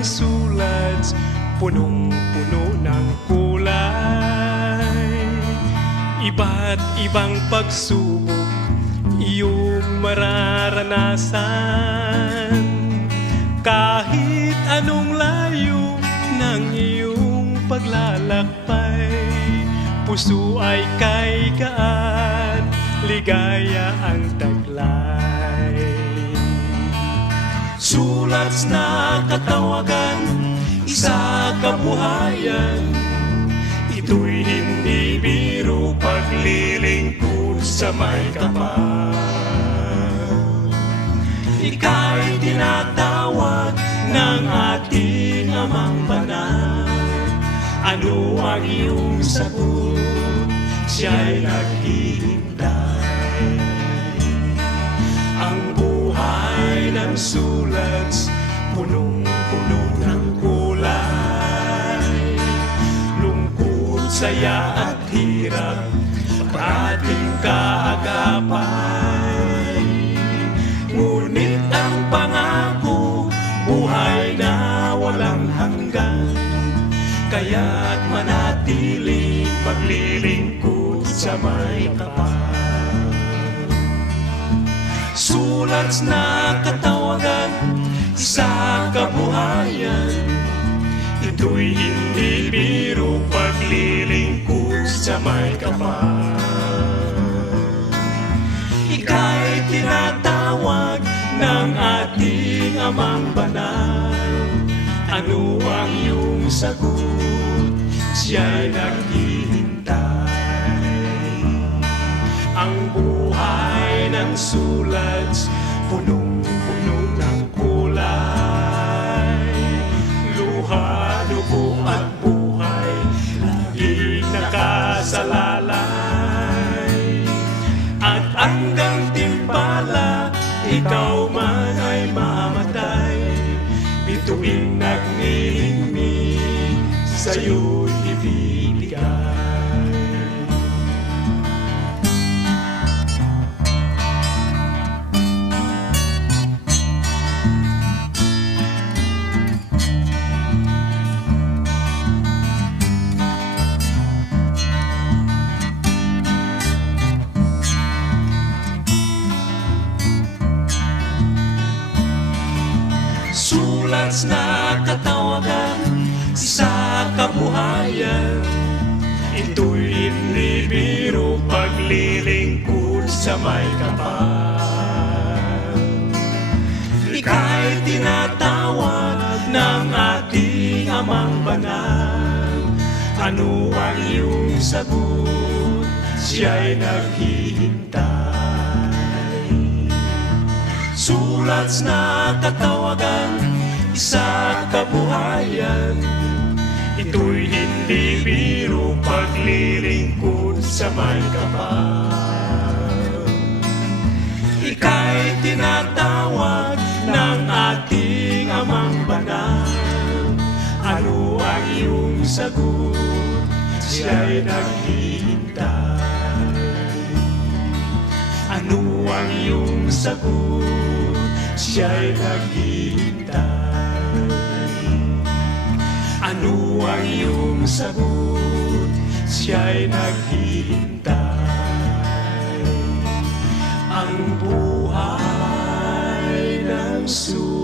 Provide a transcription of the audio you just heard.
ng sulat, punong-puno ng kulay. Iba't ibang pagsubok iyong mararanasan. Kahit anong layo ng iyong paglalakbay, puso ay kay gaan, ligaya ang taglay. Sulat na katawagan, isa kabuhayan, ito'y hindi biro, paglilingkod sa may kapal. Ika'y tinatawag ng ating Amang Banal. Ano ang iyong sagot? Siya'y naghihintay. Ang buhay ng sulat, punong-puno ng kulay. Lungkot, saya at hirap, ating kaagapay. Ngunit ang pangako, buhay na walang hanggan. Kaya't manatiling paglilingkod sa may kapal. Sulat na katawagan, isa kabuhayan, ito'y hindi biro, paglilingkod sa may kapal. Ika'y tinatawag ng ating Amang Banal. Ano ang iyong sagot? Siya'y naghihintay. Ang buhay ng sulat, punong-puno ng kulay. Luha, dugo at buhay, laging nakasalalay. At ang gantimpala, ikaw man ay mamatay. Bituing nagnilingnig, sa'yo'y ibibigay. Sulat na katawagan, sa kabuhayan, ito'y hindi biro, paglilingkod sa may kapal. Ika'y tinatawag ng ating Amang Banal. Ano ang iyong sagot? Siya'y naghihintay. Sulat na katawagan, isa kabuhayan, ito'y hindi biro, paglilingkod sa may kapal. Ika'y tinatawag ng ating Amang Banal. Ano ang iyong sagot? Siya'y naghihintay. Ano ang iyong sagot? Siya'y naghihintay. Ano ang iyong sagot? Siya'y naghihintay. Ang buhay ng sulat,